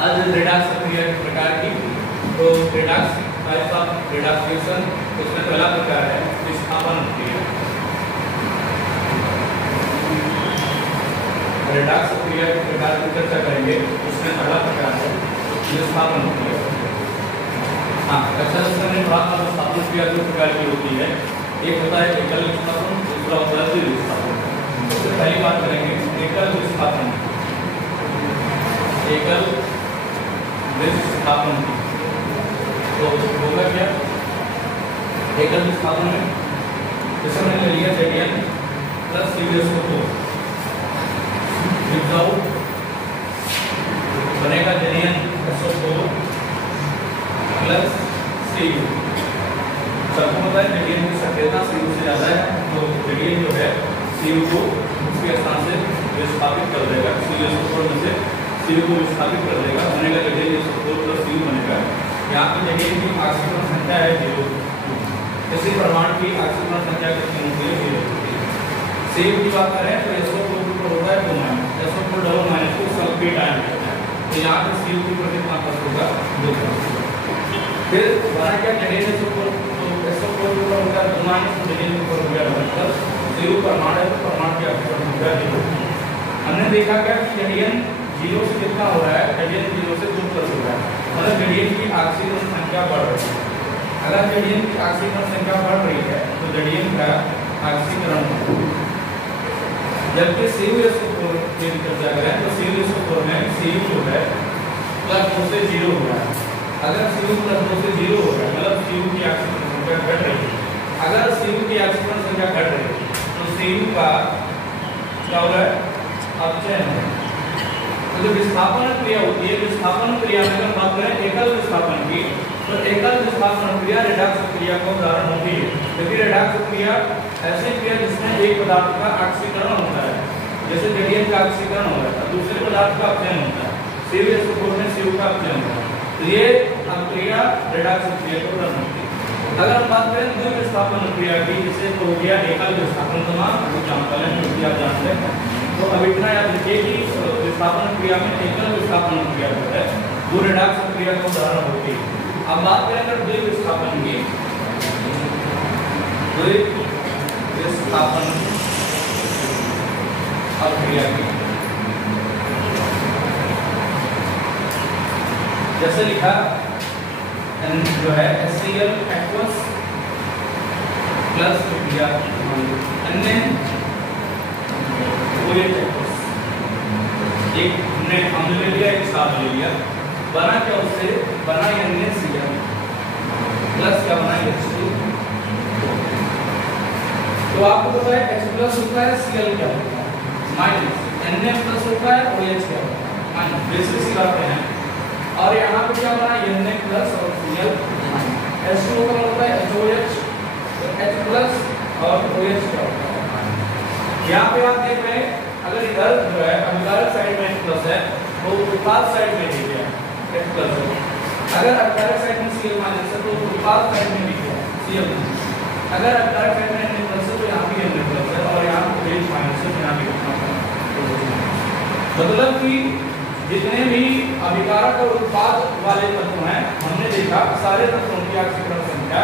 आज रेडॉक्स प्रक्रिया के प्रकार की। तो redox types of redox reaction, इसमें पहला प्रकार है विस्थापन प्रक्रिया। रेडॉक्स प्रक्रिया के प्रकार की चर्चा करेंगे, उसमें पहला प्रकार है विस्थापन प्रक्रिया। हाँ, कक्षा में थोड़ा सा विस्थापन प्रक्रिया दो प्रकार की होती है, एक होता है एकल विस्थापन, दूसरा होता है द्वि विस्थापन। सबसे पहली बात करेंगे एकल विस्थापन। एकल विस्थापन तो होगा क्या? एकल विस्थापन में जैसे मैंने ले लिया ZN प्लस CuSO4 विदाउट बनेगा ZnSO4 प्लस Cu। सबको पता है ZN की सक्रियता Cu से ज्यादा है, तो ZN जो है Cu को उसके स्थान से विस्थापित कर देगा, CuSO4 में से Cu को विस्थापित कर देगा, बनेगा ZnSO4 प्लस Cu बनेगा। यहाँ पे ZN की ऑक्सीकरण संख्या है 0, इसी परमाणु की ऑक्सीकरण संख्या कितनी होती है? 0 होती है। Cu की बात करें तो SO4 के ऊपर होता है 2 माइनस, SO4 डबल माइनस को सल्फेट आयन कहते हैं, तो यहाँ पे Cu के ऊपर कितना प्लस होगा? 2। फिर बना क्या ZnSO4, तो SO4 के ऊपर होगा 2 माइनस, तो ZN के ऊपर हो गया डबल प्लस, Cu परमाणु है तो परमाणु की ऑक्सीकरण होगा 0। हमने देखा क्या कि ZN 0 से कितना हो रहा है? ZN 0 से 2 प्लस हो रहा है, मतलब ZN की ऑक्सीकरण संख्या बढ़ रही है। अगर ZN की ऑक्सीकरण संख्या बढ़ रही है तो ZN का ऑक्सीकरण, जबकि CuSO4 की चर्चा करें तो CuSO4 में Cu जो है प्लस 2 से 0 हो रहा है। अगर Cu प्लस 2 से 0 हो रहा है मतलब Cu की ऑक्सीकरण संख्या घट रही है। अगर Cu की ऑक्सीकरण संख्या घट रही है तो Cu का क्या हो रहा है? अपचयन हो रहा है। तो जो विस्थापन क्रिया होती है, विस्थापन क्रिया में अगर बात करें एकल विस्थापन की, तो एकल विस्थापन क्रिया रेडॉक्स क्रिया का उदाहरण होती है, क्योंकि रेडॉक्स क्रिया ऐसी क्रिया जिसमें एक पदार्थ का ऑक्सीकरण होता है, जैसे ZN का ऑक्सीकरण हो रहा है, दूसरे पदार्थ का अपचयन होता है, CuSO4 में Cu का अपचयन होता है, तो ये क्रिया रेडॉक्स क्रिया का उदाहरण होती है। अगर हम बात करें द्वि विस्थापन क्रिया की, जिसे तो हो गया एकल विस्थापन, तमाम एग्जांपल है जो कि आप जानते हैं, तो अब इतना याद रखिए कि विस्थापन क्रिया में एकल विस्थापन क्रिया जो है वो रेडॉक्स क्रिया का उदाहरण होती है। अब बात करें अगर द्वि विस्थापन की, द्वि विस्थापन क्रिया की, जैसे लिखा जो है HCl एक्वस प्लस क्रिया एक हमने अम्ल ले लिया, एक साथ ले लिया, बना क्या उससे? बना NaCl प्लस क्या बना? H2। तो आपको पता है H प्लस होता है, Cl क्या होता है? माइनस, Na प्लस होता है, OH क्या होता है? माइनस। बेसिक सिखाते हैं। और यहाँ पे क्या बना? Na प्लस और Cl माइनस। H2 का होता है HOH, तो H प्लस और OH क्या होता है? यहाँ पे आप देख रहे हैं अगर इधर जो है अभिकारक साइड में H प्लस है तो उत्पाद साइड में भी गया H प्लस है। अगर अभिकारक साइड में Cl माइनस है तो उत्पाद साइड में भी गया Cl माइनस। अगर अभिकारक साइड में Na प्लस है तो यहाँ भी Na प्लस है और यहाँ OH माइनस है, यहाँ भी मतलब कि जितने भी अभिकारक और उत्पाद वाले तत्व हैं, हमने देखा सारे तत्वों की ऑक्सीकरण संख्या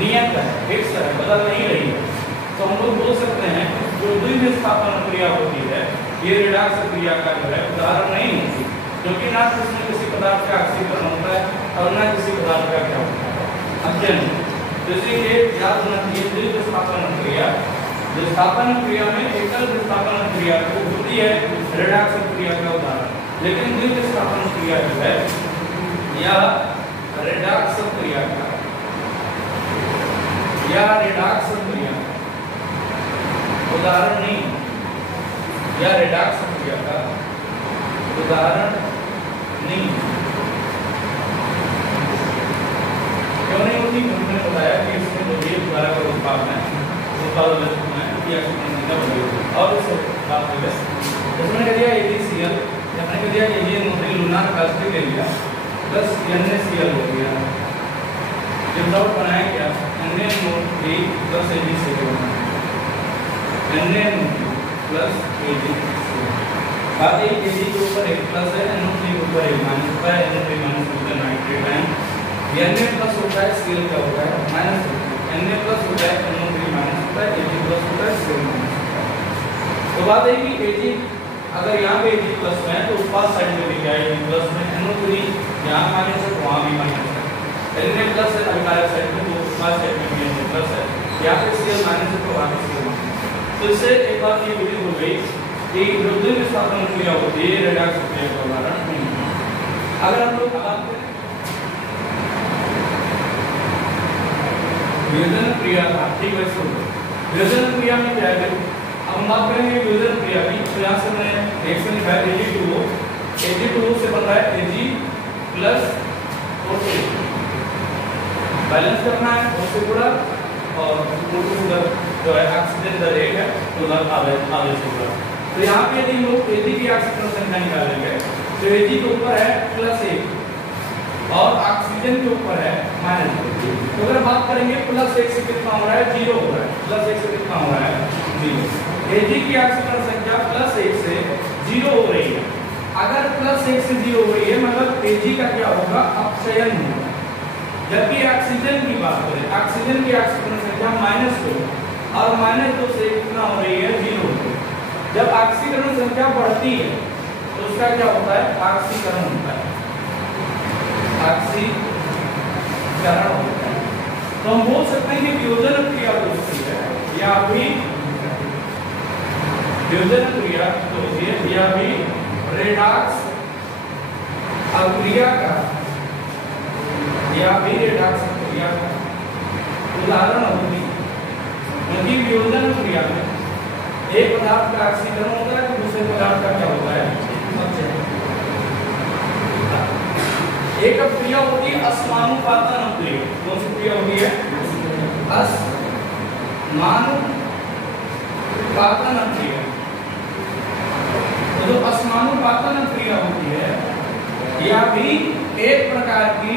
नियत है, फिक्स है, बदल नहीं रही है। तो हम लोग बोल सकते हैं जो द्वि विस्थापन क्रिया होती है ये रेडॉक्स क्रिया का जो है उदाहरण नहीं होती, क्योंकि ना तो इसमें किसी पदार्थ का ऑक्सीकरण होता है और ना किसी पदार्थ का क्या होता है? अपचयन। तो इसलिए याद रखना चाहिए द्वि विस्थापन क्रिया, विस्थापन क्रिया में एकल विस्थापन क्रिया को होती है रेडॉक्स क्रिया का उदाहरण, लेकिन द्वि विस्थापन क्रिया जो है यह रेडॉक्स क्रिया का या रेडॉक्स क्रिया उदाहरण नहीं, या रेडॉक्स क्रिया का उदाहरण नहीं। क्यों नहीं होती? हमने बताया कि इसमें जो भी उदाहरण का उत्पादन है और उस बात को इसमें कह दिया AgCl, हमने कह दिया कि ये लूनार कास्टिक ले लिया प्लस NaCl हो गया, विदाउट बनाया क्या? Na plus AgCl Na plus Ag, बात एक Ag के ऊपर एक प्लस है, NO3 के ऊपर एक माइनस है, एन ए प्लस होता है सीएल क्या होता है माइनस एन ए प्लस होता है NO3 माइनस होता है Ag प्लस होता है सीएल माइनस होता है। तो बात है कि Ag अगर यहाँ पे Ag प्लस में है तो उत्पाद साइड में भी क्या है Ag प्लस में NO3 यहाँ माइनस है तो वहाँ भी माइनस है Na प्लस है अभिकारक साइड में तो उत्पाद साइड में भी Na प्लस है यहाँ पे Cl माइनस है तो वहाँ पे Cl माइनस है। तो इससे एक बात ये विदित हो गई कि जो द्वितीय विस्थापन क्रिया होती है रेडॉक्स क्रिया का उदाहरण नहीं है। अगर हम लोग बात करें वियोजन क्रिया का ठीक है सुनो वियोजन क्रिया में क्या है अब हम बात करेंगे वियोजन क्रिया की तो यहाँ से मैंने रिएक्शन लिखा है Ag2O से बन रहा है Ag प्लस O2 बैलेंस करना है O से गुणा और O2 उधर जो है ऑक्सीजन दर 1 है तो उधर आगे से गुणा। तो यहाँ पे यदि हम लोग Ag की ऑक्सीजन संख्या निकालेंगे तो Ag के ऊपर है +1 और ऑक्सीजन के ऊपर है -2। तो अगर बात करेंगे +1 से कितना हो रहा है 0 हो रहा है +1 से कितना हो रहा है 0। Ag की ऑक्सीजन संख्या +1 से 0 हो रही है। अगर +1 से 0 हो रही है मतलब Ag का क्या होगा अपचयन होगा। जबकि ऑक्सीजन की बात करें ऑक्सीजन की ऑक्सीजन संख्या -2 और -2 से कितना हो रही है 0 हो। जब ऑक्सीकरण संख्या बढ़ती है तो उसका क्या होता है ऑक्सीकरण होता है ऑक्सीकरण होता है। तो हम बोल सकते हैं कि वियोजन क्रिया होती है या भी वियोजन क्रिया होती है या भी रेडॉक्स अक्रिया का या भी रेडॉक्स अक्रिया का उदाहरण होगी। क्योंकि वियोजन क्रिया में एक पदार्थ का ऑक्सीकरण होता है तो दूसरे पदार्थ का क्या होता है अपचयन। एक क्रिया होती है असमानुपातन क्रिया। कौन सी क्रिया होती है असमानुपातन क्रिया। तो जो असमानुपातन क्रिया होती है यह भी एक प्रकार की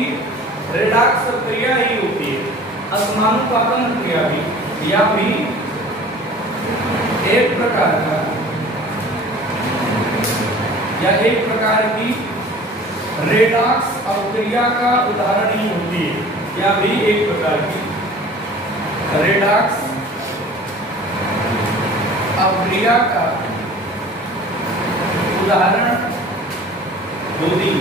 रेडॉक्स क्रिया ही होती है। असमानुपातन क्रिया भी यह भी एक प्रकार का या एक प्रकार की रेडॉक्स अक्रिया का उदाहरण ही होती है या भी एक प्रकार की रेडॉक्स अक्रिया का उदाहरण होती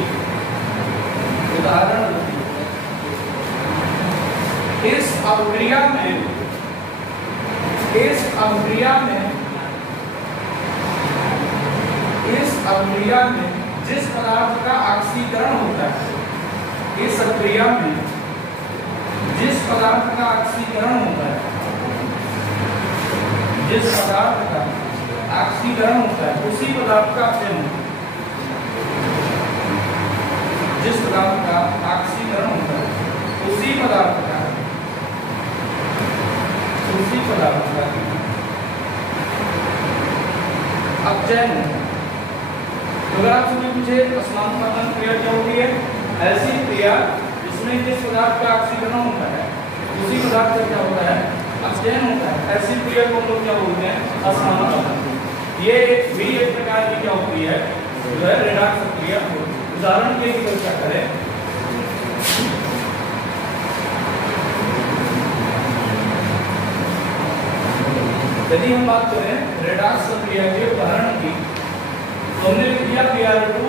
इस अक्रिया में जिस पदार्थ का ऑक्सीकरण होता है इस अक्रिया में जिस पदार्थ का ऑक्सीकरण होता है जिस पदार्थ का ऑक्सीकरण होता है उसी पदार्थ का अपचयन होता है। जिस पदार्थ का ऑक्सीकरण होता है उसी पदार्थ का अपचयन होता है। अगर आपसे पूछे असमानुपातन क्रिया क्या होती है ऐसी क्रिया जिसमें जिस पदार्थ का ऑक्सीकरण होता है उसी पदार्थ का क्या होता है अपचयन होता है। ऐसी क्रिया को हम लोग क्या बोलते हैं असमानुपातन। ये भी एक प्रकार की क्या होती है जो है रेडॉक्स क्रिया। उदाहरण के लिए क्या करें यदि हम बात करें रेडॉक्स क्रिया के उदाहरण की तो हमने लिख दिया Br2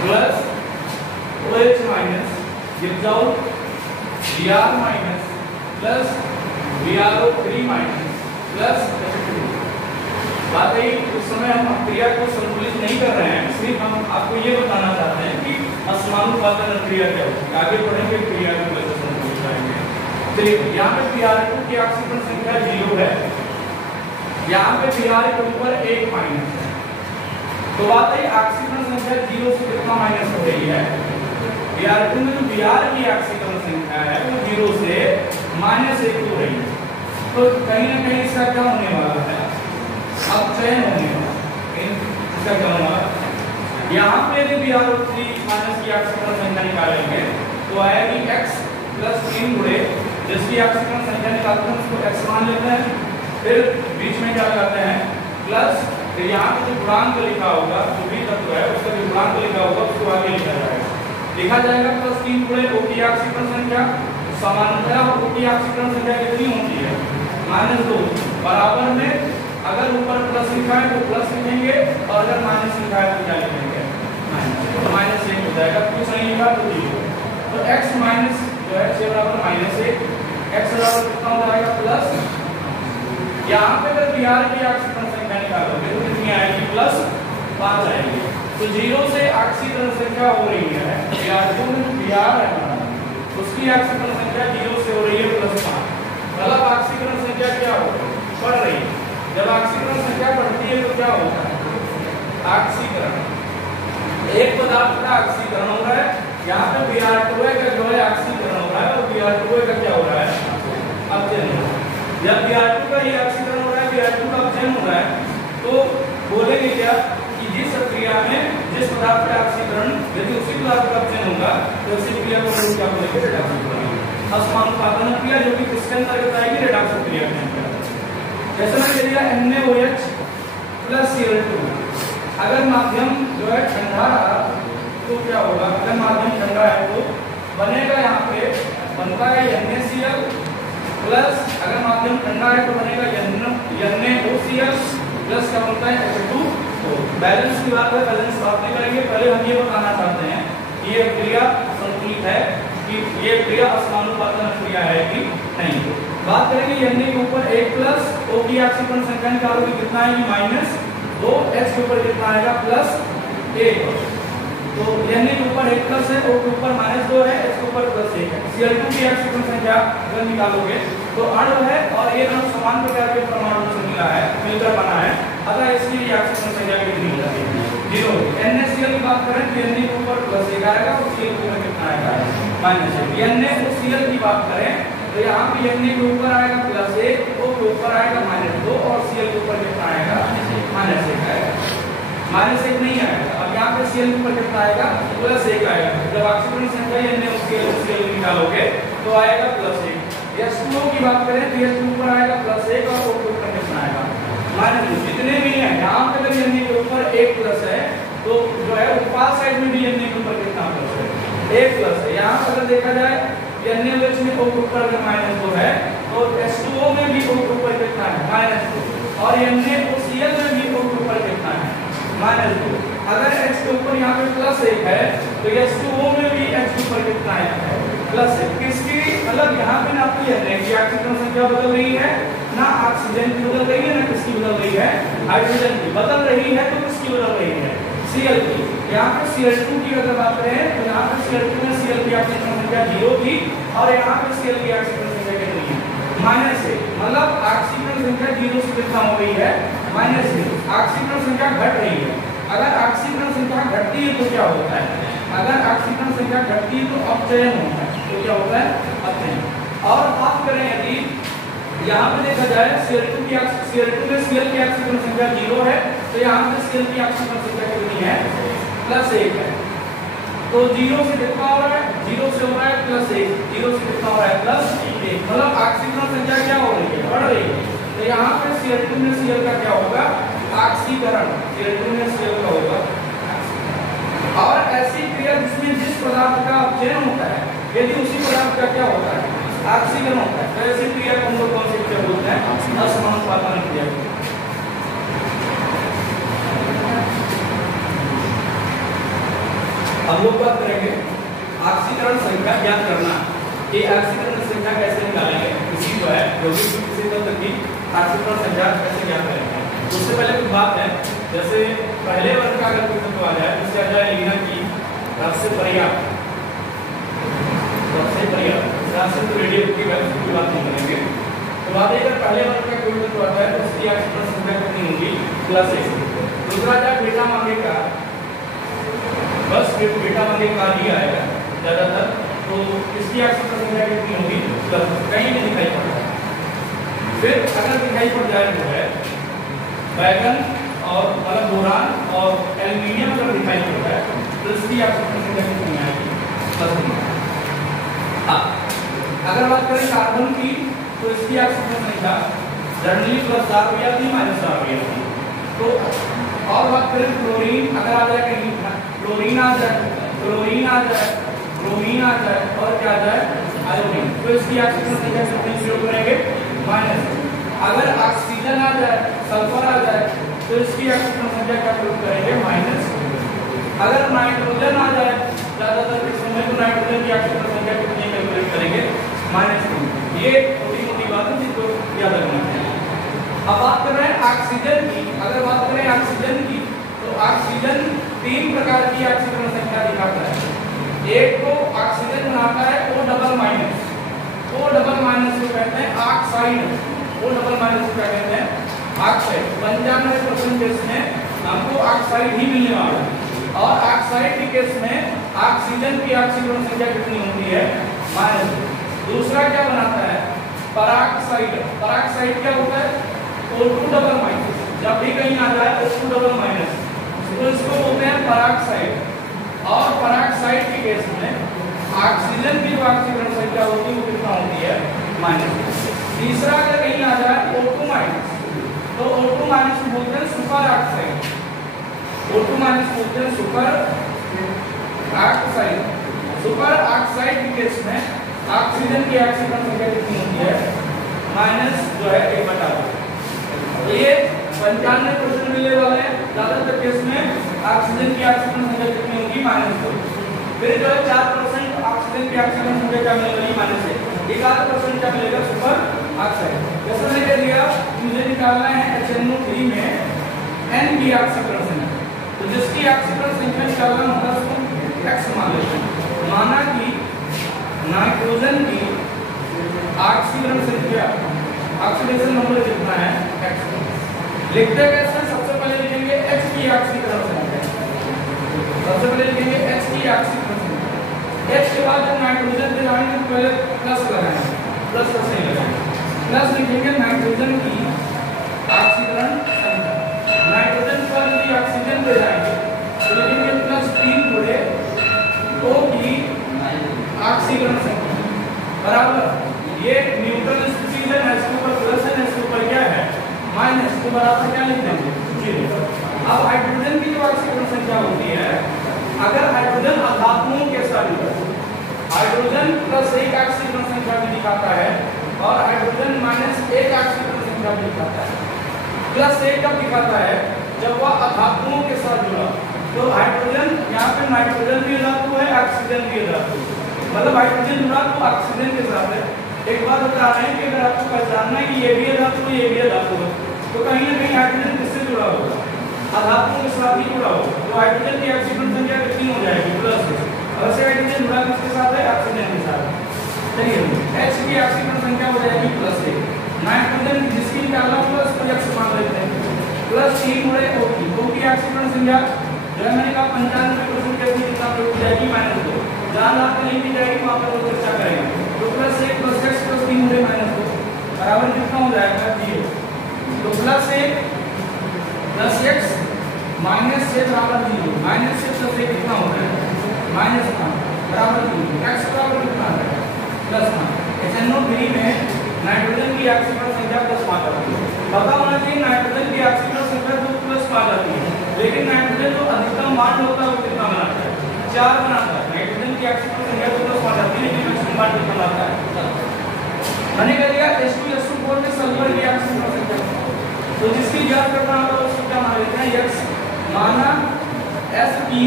plus OH minus gives out Br minus plus BrO3 minus plus H2। बात है उस समय हम क्रिया को संतुलित नहीं कर रहे हैं सिर्फ हम आपको ये बताना चाहते हैं कि असमानुपातन क्रिया क्या होती है। आगे बढ़ेंगे क्रिया की वजह से संतुलित करेंगे। तो यहाँ पे Br2 की ऑक्सीजन संख्या 0 है यहाँ पे Br के ऊपर 1 माइनस है। तो बात है ऑक्सीकरण संख्या 0 से कितना माइनस हो रही है Br2 में जो Br की ऑक्सीकरण संख्या है वो 0 से -1 हो रही है। तो कहीं ना कहीं इसका क्या होने वाला है अपचयन होने वाला है। इसका क्या होने वाला यहाँ पे यदि Br3 माइनस की ऑक्सीकरण संख्या निकालेंगे तो आएगी x प्लस 3 गुणे जिसकी ऑक्सीकरण संख्या निकालते हैं उसको x मान लेते हैं फिर बीच में क्या लगाते हैं प्लस फिर यहाँ पे जो गुणांक लिखा होगा जो भी तत्व है उसका जो गुणांक लिखा होगा उसको आगे लिखा जाएगा। लिखा जाएगा प्लस 3 गुणे O की ऑक्सीकरण संख्या, सामान्यतः O की ऑक्सीकरण संख्या कितनी होती है -2 बराबर में, अगर ऊपर प्लस लिखा है तो प्लस लिखेंगे और अगर माइनस लिखा है तो क्या लिखेंगे माइनस 1 हो जाएगा, कुछ नहीं लिखा तो 0। तो x माइनस जो है से बराबर -1, x बराबर कितना हो जाएगा प्लस, यहाँ पे अगर Br की ऑक्सीकरण संख्या निकालोगे तो कितनी आएगी +5 आएगी। तो 0 से ऑक्सीकरण संख्या हो रही है Br2 में Br है उसकी ऑक्सीकरण संख्या 0 से हो रही है +5, मतलब ऑक्सीकरण संख्या क्या हो बढ़ रही है। जब ऑक्सीकरण संख्या बढ़ती है तो क्या होता है ऑक्सीकरण, एक पदार्थ का ऑक्सीकरण हो रहा है, यहाँ पे Br2 का जो है ऑक्सीकरण हो रहा है और Br2 का क्या हो रहा है अपचयन हो रहा है। जब Br2 का ये ऑक्सीकरण हो रहा है, Br2 का अपचयन हो रहा है, तो बोलेंगे क्या कि जिस क्रिया में जिस पदार्थ का ऑक्सीकरण यदि उसी पदार्थ का अपचयन होगा तो उसी क्रिया को हम क्या बोलेंगे रेडॉक्स असमानुपातन क्रिया, जो कि किसके अंतर्गत आएगी रेडॉक्स क्रिया के अंतर्गत। जैसे मैंने कह दिया NaOH प्लस Cl2, अगर माध्यम जो है ठंडा रहा तो क्या होगा, अगर माध्यम ठंडा है तो बनेगा यहाँ पे बनता है NaCl प्लस, अगर माध्यम ठंडा है तो बनेगा NaOCl प्लस क्या बनता है H2O। बैलेंस की बात है, बैलेंस बात नहीं करेंगे, पहले हम ये बताना चाहते हैं कि ये क्रिया संतुलित है कि ये क्रिया असमानुपातन क्रिया है कि नहीं। बात करेंगे Na के ऊपर 1 प्लस O की ऑक्सीकरण संख्या निकालोगे कितना आएगी -2, H के ऊपर कितना आएगा +1। तो Na के ऊपर 1 प्लस है, O के ऊपर -2 है, H के ऊपर +1 है। Cl2 की ऑक्सीकरण संख्या अगर निकालोगे तो अणु है और ये अणु समान प्रकार के परमाणु से मिला है, मिलकर बना है, अतः इसकी ऑक्सीकरण संख्या कितनी हो जाती है 0। NaCl की बात करें तो Na के ऊपर +1 आएगा और Cl के ऊपर कितना आएगा -1। NaOCl की बात करें तो यहाँ पे Na के ऊपर आएगा +1, O के ऊपर आएगा -2 और Cl के ऊपर कितना आएगा -1 आएगा, -1 नहीं आएगा। अब यहाँ पे Cl के ऊपर कितना आएगा +1 आएगा। जब ऑक्सीकरण संख्या NaOCl निकालोगे तो आएगा +1। H2O की बात करें तो H ऊपर आएगा +1 और O के ऊपर कितना आएगा -2। जितने भी हैं यहाँ पे अगर Na के ऊपर 1 प्लस है तो जो है ऊपर साइड में भी Na के ऊपर कितना प्लस है 1 प्लस है। यहाँ पर अगर देखा जाए NaOH में O के ऊपर अगर -2 है तो H2O में भी O के ऊपर कितना है -2 और NaOCl में भी O के ऊपर कितना है -2। अगर H के ऊपर यहाँ पे +1 है तो H2O में भी H के ऊपर कितना है +1। किसकी मतलब यहाँ पे ना तो Na की ऑक्सीकरण संख्या बदल रही है, ना ऑक्सीजन की बदल रही है, ना किसकी बदल रही है हाइड्रोजन की बदल रही है, तो किसकी बदल रही है Cl की। यहाँ पे Cl2 की अगर बात करें तो यहाँ पे Cl2 में Cl की ऑक्सीकरण संख्या 0 थी और यहाँ पे Cl की ऑक्सीकरण संख्या कितनी है -1, मतलब ऑक्सीकरण संख्या 0 से कितना हो गई है -1। ऑक्सीकरण संख्या घट रही है। अगर ऑक्सीकरण संख्या घटती है तो क्या होता है, अगर ऑक्सीकरण संख्या घटती है तो अपचयन होता है, तो क्या होता है अपचयन। और बात करें यदि यहाँ पे देखा जाए Cl2 में Cl की ऑक्सीकरण संख्या 0 है तो यहाँ पे Cl की ऑक्सीकरण संख्या कितनी है +1 है। तो 0 से कितना हो रहा है 0 से हो रहा है +1, 0 से कितना हो रहा है +1, मतलब ऑक्सीकरण संख्या क्या हो रही है बढ़ रही है। तो यहाँ पे Cl2 में Cl का क्या होगा ऑक्सीकरण, Cl2 में Cl का होगा। और ऐसी क्रिया जिसमें जिस पदार्थ का अपचयन होता है यदि उसी पदार्थ का क्या होता है ऑक्सीकरण होता है, तो ऐसी क्रिया को हम लोग कौन सी क्रिया बोलते हैं असमानुपातन क्रिया। हम लोग बात करेंगे ऑक्सीकरण संख्या ज्ञात करना, ये ऑक्सीकरण संख्या कैसे निकालेंगे, इसी जो है यौगिक किसी तत्व की ऑक्सीकरण संख्या कैसे ज्ञात करेंगे। उससे पहले कुछ बात है, जैसे पहले वर्ग का अगर कोई तत्व आ जाए उससे आ जाए लीना की सबसे पर्याप्त तो रेडियो की वैल्यू की बात नहीं करेंगे। तो बात अगर पहले वर्ग का कोई तत्व आता है तो उसकी ऑक्सीकरण संख्या कितनी होगी +1। दूसरा जब बेटा मांगेगा बस बेटा मांगेगा ही आएगा ज्यादातर, तो इसकी ऑक्सीकरण संख्या कितनी होगी कहीं नहीं दिखाई पड़ता। फिर अगर दिखाई पड़ जाए तो है बैगन और मतलब बोरान और एल्यूमिनियम अगर दिखाई पड़ता है तो इसकी ऑक्सीकरण संख्या कितनी आएगी +1। अगर बात करें कार्बन की तो इसकी ऑक्सीकरण संख्या जनरली +4 भी आती है -4 भी आती है। तो और बात करें क्लोरीन, अगर आ जाए कहीं क्लोरीन आ जाए ब्रोमीन आ जाए और क्या आ जाए आयोडीन, तो इसकी ऑक्सीजन संख्या कितनी प्रयोग करेंगे माइनस। अगर ऑक्सीजन आ जाए सल्फर आ जाए तो इसकी ऑक्सीजन संख्या क्या प्रयोग करेंगे माइनस। अगर नाइट्रोजन आ जाए ज्यादातर के समय तो नाइट्रोजन की ऑक्सीजन संख्या कितनी कैलकुलेट करेंगे -2। ये थोड़ी मोटी बात है जिसको याद रखना है। अब बात कर रहे हैं ऑक्सीजन की। अगर बात करें ऑक्सीजन की तो ऑक्सीजन 3 प्रकार की ऑक्सीजन संख्या दिखाता है। एक तो ऑक्सीजन बनाता है O double minus, O double minus को कहते हैं ऑक्साइड, O डबल माइनस को क्या कहते हैं ऑक्साइड। 95% केस में हमको ऑक्साइड ही मिलने वाला है और ऑक्साइड के केस में ऑक्सीजन की ऑक्सीजन संख्या कितनी होती है -2। दूसरा क्या बनाता है पराक्साइड। पराक्साइड क्या होता है O2 डबल माइनस, जब भी कहीं आ जाए O2 डबल माइनस तो इसको बोलते हैं पराक्साइड। और पराक्साइड के केस में ऑक्सीजन की जो ऑक्सीजन संख्या होती है वो कितना होती है -2। तीसरा अगर कहीं आ जाए O2 माइनस तो O2 माइनस को बोलते हैं सुपर ऑक्साइड, O2 माइनस बोलते हैं सुपर ऑक्साइड। सुपर ऑक्साइड के केस में ऑक्सीजन की ऑक्सीजन संख्या कितनी होती है माइनस जो है 1/2। ये 95% मिलने वाला है। ज्यादातर केस में ऑक्सीजन की ऑक्सीजन संख्या कितनी होगी -2। फिर जो है 4% ऑक्सीजन की ऑक्सीजन संख्या क्या मिलेगी -1। 11% क्या मिलेगा सुपर ऑक्साइड। जैसे मैंने कह दिया मुझे निकालना है HNO3 में N की ऑक्सीजन संख्या, तो जिसकी ऑक्सीजन संख्या निकालना होगा उसको X मान लेते हैं। माना कि नाइट्रोजन की ऑक्सीजन संख्या ऑक्सीडेशन नंबर कितना है X। लिखते कैसे सबसे पहले लिखेंगे H की ऑक्सीकरण संख्या, सबसे पहले लिखेंगे H की ऑक्सीकरण संख्या। H के बाद जब नाइट्रोजन पे जाएंगे तो पहले प्लस लगाएंगे, प्लस का सही लगाएंगे, प्लस लिखेंगे नाइट्रोजन की ऑक्सीकरण संख्या। नाइट्रोजन के बाद यदि ऑक्सीजन पे जाएंगे तो लिखेंगे +3 गुणे O की ऑक्सीकरण संख्या बराबर ये न्यूट्रल स्पीशीज है, इसके ऊपर प्लस है, इसके ऊपर क्या है माइनस, तो बराबर क्या लिख देंगे 0। अब हाइड्रोजन की जो ऑक्सीजन संख्या होती है अगर हाइड्रोजन अधातुओं के साथ हाइड्रोजन +1 ऑक्सीजन संख्या भी दिखाता है और हाइड्रोजन -1 ऑक्सीजन संख्या भी दिखाता है। +1 कब दिखाता है जब वह अधातुओं के साथ जुड़ा, तो हाइड्रोजन यहाँ पे नाइट्रोजन भी अधातु है ऑक्सीजन भी अधातु है, मतलब हाइड्रोजन जुड़ा तो ऑक्सीजन के साथ है। एक बात बता रहे हैं कि अगर आपको पहचानना है कि ये भी अधातु है ये भी अधातु है तो कहीं ना कहीं हाइड्रोजन किससे जुड़ा होगा अधातुओं के साथ ही जुड़ा होगा, तो हाइड्रोजन की ऑक्सीजन संख्या कितनी हो जाएगी +1। वैसे हाइड्रोजन जुड़ा किसके साथ है ऑक्सीजन के साथ। चलिए H की ऑक्सीजन संख्या हो जाएगी +1। नाइट्रोजन जिसकी निकालना प्लस को X मान लेते हैं +3 गुणे O की ऑक्सीजन संख्या जो मैंने कहा 95% कैसे कितना हो जाएगी -2। जहाँ आपको नहीं दी जाएगी वहाँ पर वो चर्चा करेंगे। तो +1 + X + 3 गुणे -2 बराबर कितना हो जाएगा 0। तो +1 + X -से बराबर 0, माइनस से +1 कितना हो जाएगा -5 बराबर 0। X बराबर कितना आ जाएगा +5। HNO3 में नाइट्रोजन की ऑक्सीजन संख्या +5 आती है। पता होना चाहिए नाइट्रोजन की ऑक्सीजन संख्या तो +5 आती है, लेकिन नाइट्रोजन जो अधिकतम मान होता है वो कितना बनाता है 4 बनाता है। नाइट्रोजन की ऑक्सीजन संख्या तो +5 आती है लेकिन मैक्सिमम मान कितना बनाता है मैंने कह दिया H2SO4 में सल्फर की ऑक्सीजन संख्या, तो जिसकी ज्ञात करना होगा उसको क्या मान लेते हैं X। माना S की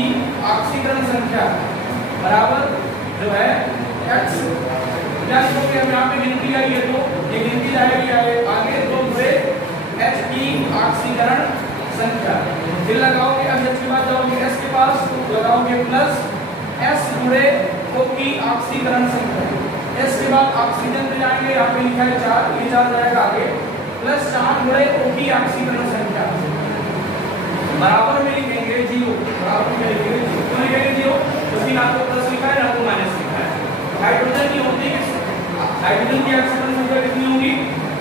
ऑक्सीकरण संख्या बराबर जो है X, क्या लिखोगे हम यहाँ पे गिनती आई है तो ये गिनती आएगी आगे 2 गुणे H की ऑक्सीकरण संख्या, फिर लगाओगे अब H के बाद जाओगे S के पास तो लगाओगे प्लस S गुणे O की ऑक्सीकरण संख्या। S के बाद ऑक्सीजन पे जाएंगे यहाँ पे लिखा है 4, ये 4 जाएगा आगे +4 गुणे O की ऑक्सीकरण संख्या बराबर में लिखेंगे 0। बराबर में लिखेंगे 0, क्यों लिखेंगे 0 क्योंकि ना तो प्लस लिखा है ना तो माइनस लिखा है। हाइड्रोजन की होती है हाइड्रोजन की ऑक्सीजन संख्या कितनी होगी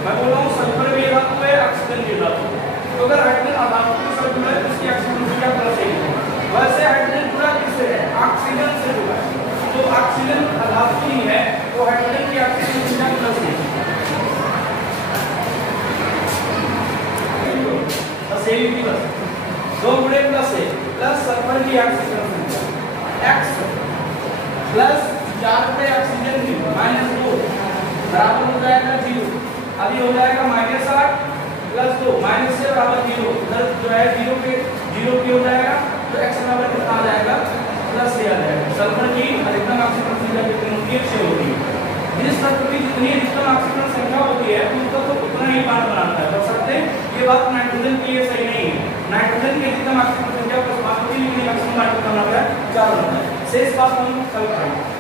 मैं बोल रहा हूँ सल्फर भी अधातु है ऑक्सीजन भी अधातु है, तो अगर हाइड्रोजन अधातु के साथ जुड़ा है तो उसकी ऑक्सीजन संख्या +1 है। वैसे हाइड्रोजन जुड़ा किससे है ऑक्सीजन से जुड़ा है, तो ऑक्सीजन अधातु ही है तो हाइड्रोजन की ऑक्सीजन संख्या +1 2 गुणे +1 प्लस सल्फर की ऑक्सीजन पे ऑक्सीजन की -2 बराबर हो जाएगा 0। अभी हो जाएगा -8 प्लस 2 माइनस से बराबर 0 प्लस जो है 0 के हो जाएगा तो x बराबर कितना आ जाएगा प्लस से आ जाएगा। सल्फर की अधिकतम ऑक्सीजन संख्या कितनी होती है 6 होती है। जिस तत्व की जितनी अधिकतम ऑक्सीजन संख्या होती है उस तत्व को उतना ही बांड बनाता है। बशर्ते ये बात नाइट्रोजन के लिए सही नहीं है। नाइट्रोजन की अधिकतम ऑक्सीजन संख्या प्लस 5 होती है लेकिन ऑक्सीजन बांड कितना होता है 4 होता है। शेष बात हम कल करेंगे।